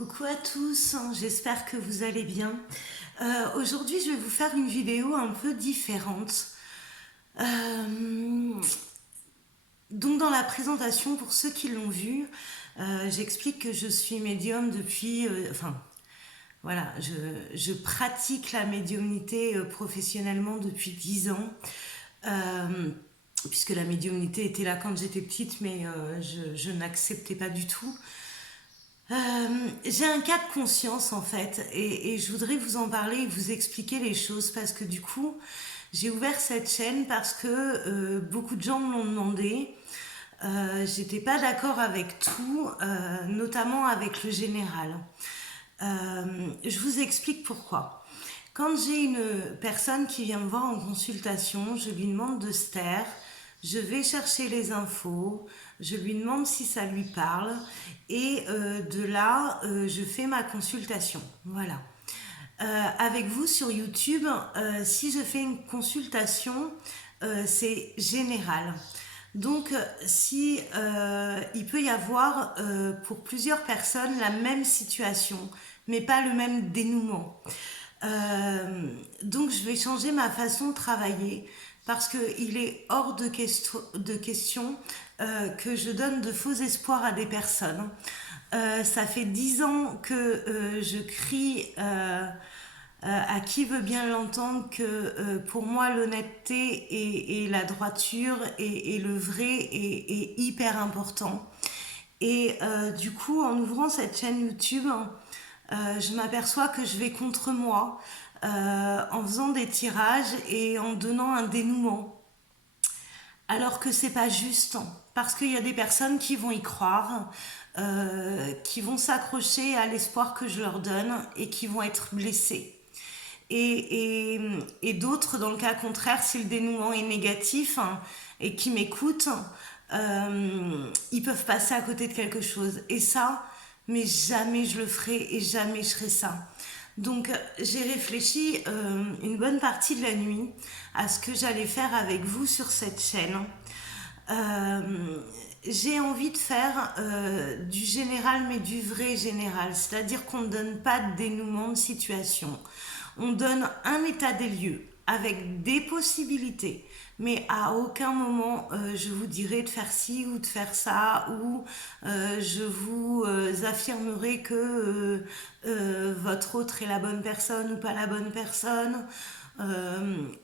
Coucou à tous, j'espère que vous allez bien. Aujourd'hui, je vais vous faire une vidéo un peu différente. Euh, donc, dans la présentation, pour ceux qui l'ont vu, j'explique que je suis médium depuis... voilà, je pratique la médiumnité professionnellement depuis 10 ans. Euh, Puisque la médiumnité était là quand j'étais petite, mais je n'acceptais pas du tout. J'ai un cas de conscience en fait et je voudrais vous en parler et vous expliquer les choses parce que du coup j'ai ouvert cette chaîne parce que beaucoup de gens me l'ont demandé. J'étais pas d'accord avec tout, notamment avec le général. Je vous explique pourquoi. Quand j'ai une personne qui vient me voir en consultation, je lui demande de se taire, je vais chercher les infos, je lui demande si ça lui parle et de là, je fais ma consultation. Voilà. Avec vous sur YouTube, si je fais une consultation, c'est général. Donc, si il peut y avoir pour plusieurs personnes la même situation, mais pas le même dénouement. Donc je vais changer ma façon de travailler parce qu'il est hors de question que je donne de faux espoirs à des personnes. Ça fait 10 ans que je crie à qui veut bien l'entendre que pour moi l'honnêteté et la droiture et le vrai est hyper important. Et du coup, en ouvrant cette chaîne YouTube, je m'aperçois que je vais contre moi en faisant des tirages et en donnant un dénouement. Alors que c'est pas juste, parce qu'il y a des personnes qui vont y croire, qui vont s'accrocher à l'espoir que je leur donne et qui vont être blessées. Et d'autres, dans le cas contraire, si le dénouement est négatif et qui m'écoutent, ils peuvent passer à côté de quelque chose. Et ça, mais jamais je le ferai et jamais je ferai ça. Donc j'ai réfléchi une bonne partie de la nuit à ce que j'allais faire avec vous sur cette chaîne. J'ai envie de faire du général mais du vrai général, c'est-à-dire qu'on ne donne pas de dénouement de situation. On donne un état des lieux avec des possibilités, mais à aucun moment je vous dirai de faire ci ou de faire ça, ou je vous affirmerai que votre autre est la bonne personne ou pas la bonne personne,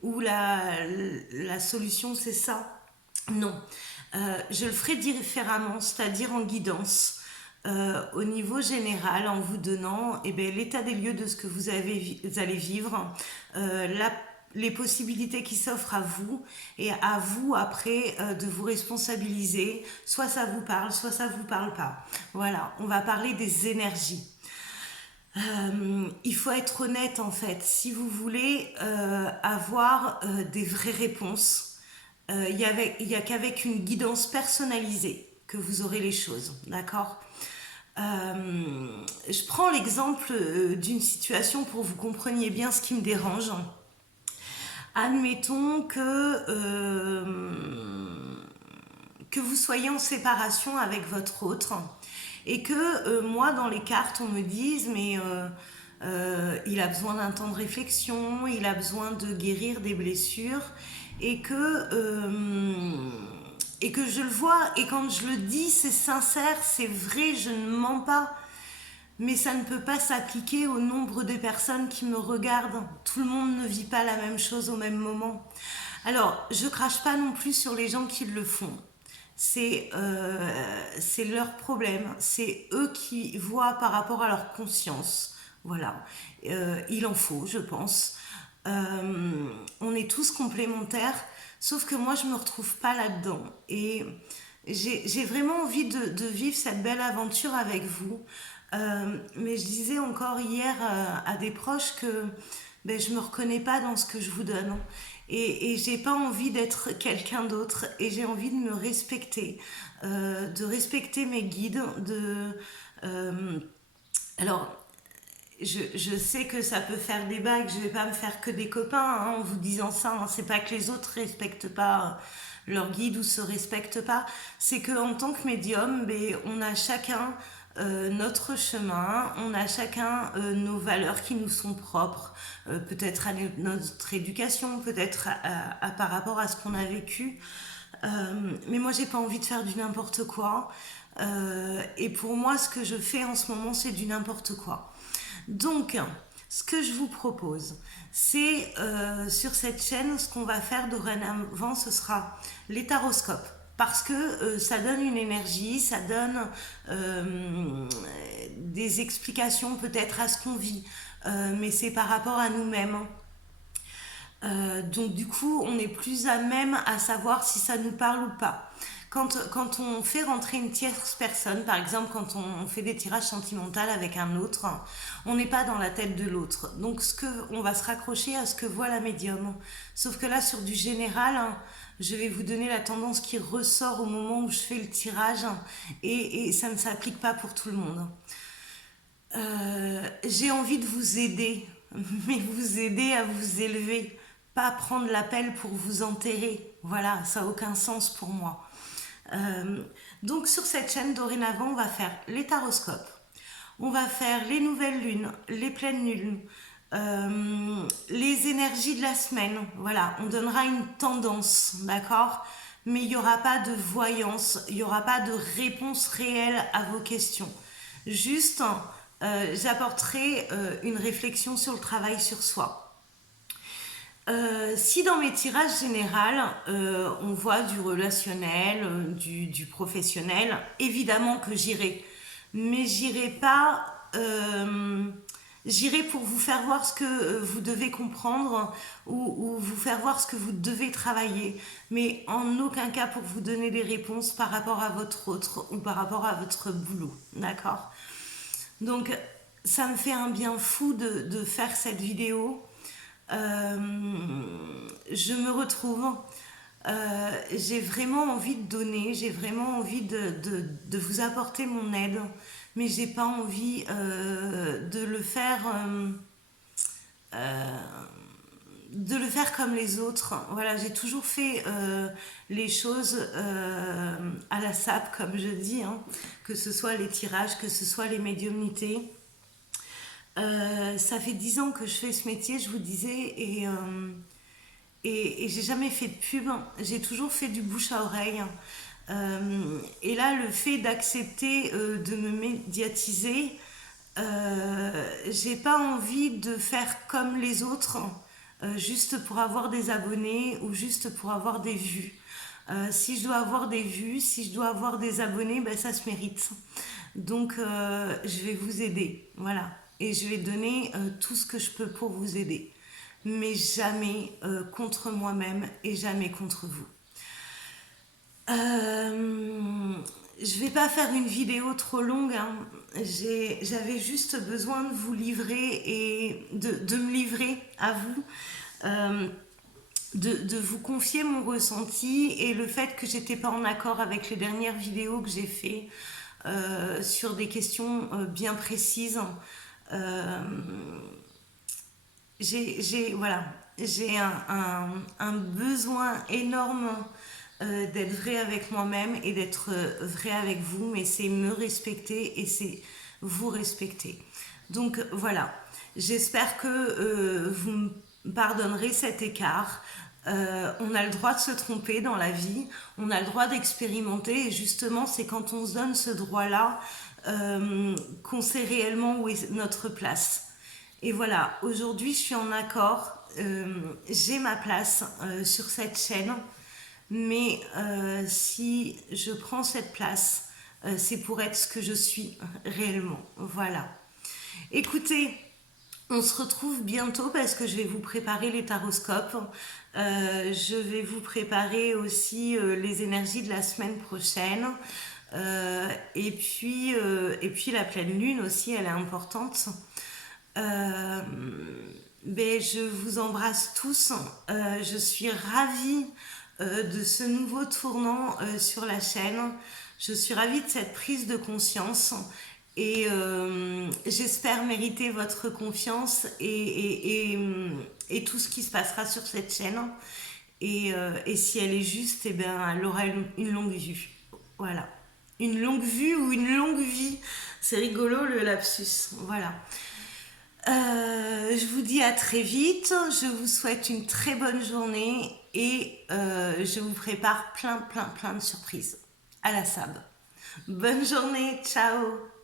ou la solution c'est ça. Non, je le ferai différemment, c'est-à-dire en guidance. Au niveau général, en vous donnant l'état des lieux de ce que vous allez vivre, les possibilités qui s'offrent à vous et à vous après de vous responsabiliser. Soit ça vous parle, soit ça vous parle pas. Voilà, on va parler des énergies. Il faut être honnête en fait. Si vous voulez avoir des vraies réponses, il n'y a qu'avec une guidance personnalisée que vous aurez les choses, d'accord? Je prends l'exemple d'une situation pour que vous compreniez bien ce qui me dérange. Admettons que vous soyez en séparation avec votre autre et que moi dans les cartes on me dise mais il a besoin d'un temps de réflexion, il a besoin de guérir des blessures et que je le vois et quand je le dis c'est sincère, c'est vrai, je ne mens pas. Mais ça ne peut pas s'appliquer au nombre de personnes qui me regardent. Tout le monde ne vit pas la même chose au même moment. Alors, je crache pas non plus sur les gens qui le font. C'est leur problème. C'est eux qui voient par rapport à leur conscience. Voilà. Il en faut, je pense. On est tous complémentaires, sauf que moi, je me retrouve pas là-dedans. Et j'ai vraiment envie de vivre cette belle aventure avec vous. Mais je disais encore hier à des proches que je me reconnais pas dans ce que je vous donne et j'ai pas envie d'être quelqu'un d'autre et j'ai envie de me respecter, de respecter mes guides, euh, alors je sais que ça peut faire débat et que je vais pas me faire que des copains en vous disant ça, c'est pas que les autres respectent pas leur guide ou se respectent pas, c'est que en tant que médium, on a chacun notre chemin, on a chacun nos valeurs qui nous sont propres, peut-être à notre éducation, peut-être par rapport à ce qu'on a vécu. Mais moi, j'ai pas envie de faire du n'importe quoi. Et pour moi, ce que je fais en ce moment, c'est du n'importe quoi. Donc, ce que je vous propose, c'est sur cette chaîne, ce qu'on va faire dorénavant, ce sera les taroscopes. Parce que ça donne une énergie, ça donne des explications peut-être à ce qu'on vit, mais c'est par rapport à nous-mêmes. Donc du coup, on est plus à même à savoir si ça nous parle ou pas. Quand on fait rentrer une tierce personne, par exemple quand on fait des tirages sentimentaux avec un autre, on n'est pas dans la tête de l'autre. Donc on va se raccrocher à ce que voit la médium. Sauf que là, sur du général, je vais vous donner la tendance qui ressort au moment où je fais le tirage et ça ne s'applique pas pour tout le monde. J'ai envie de vous aider, mais vous aider à vous élever, pas prendre l'appel pour vous enterrer. Voilà, ça n'a aucun sens pour moi. Donc sur cette chaîne, dorénavant, on va faire les taroscopes, on va faire les nouvelles lunes, les pleines lunes, les énergies de la semaine. Voilà, on donnera une tendance, d'accord? Mais il n'y aura pas de voyance, il n'y aura pas de réponse réelle à vos questions. Juste, j'apporterai une réflexion sur le travail sur soi. Si dans mes tirages généraux, on voit du relationnel, du professionnel, évidemment que j'irai. Mais j'irai pas... j'irai pour vous faire voir ce que vous devez comprendre ou vous faire voir ce que vous devez travailler. Mais en aucun cas pour vous donner des réponses par rapport à votre autre ou par rapport à votre boulot. D'accord ? Donc, ça me fait un bien fou de faire cette vidéo. Je me retrouve. J'ai vraiment envie de donner, j'ai vraiment envie de vous apporter mon aide, mais j'ai pas envie de le faire. De le faire comme les autres. Voilà, j'ai toujours fait les choses à la sape, comme je dis, hein, que ce soit les tirages, que ce soit les médiumnités. Ça fait 10 ans que je fais ce métier, je vous disais, et j'ai jamais fait de pub. J'ai toujours fait du bouche à oreille. Et là, le fait d'accepter de me médiatiser, j'ai pas envie de faire comme les autres, juste pour avoir des abonnés ou juste pour avoir des vues. Si je dois avoir des vues, si je dois avoir des abonnés, ben ça se mérite. Donc, je vais vous aider. Voilà. Et je vais donner tout ce que je peux pour vous aider. Mais jamais contre moi-même et jamais contre vous. Je vais pas faire une vidéo trop longue. Hein. J'avais juste besoin de vous livrer et de me livrer à vous. De vous confier mon ressenti et le fait que j'étais pas en accord avec les dernières vidéos que j'ai fait sur des questions bien précises. Voilà, j'ai un besoin énorme d'être vrai avec moi-même et d'être vrai avec vous, mais c'est me respecter et c'est vous respecter. Donc voilà, j'espère que vous me pardonnerez cet écart. On a le droit de se tromper dans la vie, on a le droit d'expérimenter et justement c'est quand on se donne ce droit-là qu'on sait réellement où est notre place. Et voilà, aujourd'hui je suis en accord, j'ai ma place sur cette chaîne, mais si je prends cette place, c'est pour être ce que je suis réellement. Voilà. Écoutez, on se retrouve bientôt parce que je vais vous préparer les taroscopes. Je vais vous préparer aussi les énergies de la semaine prochaine. Et puis la pleine lune aussi, elle est importante. Je vous embrasse tous. Je suis ravie de ce nouveau tournant sur la chaîne. Je suis ravie de cette prise de conscience et j'espère mériter votre confiance et tout ce qui se passera sur cette chaîne. Et si elle est juste, eh bien, elle aura une longue vue. Voilà. Une longue vue ou une longue vie. C'est rigolo le lapsus. Voilà. Je vous dis à très vite. Je vous souhaite une très bonne journée et je vous prépare plein de surprises à la SAB. Bonne journée. Ciao.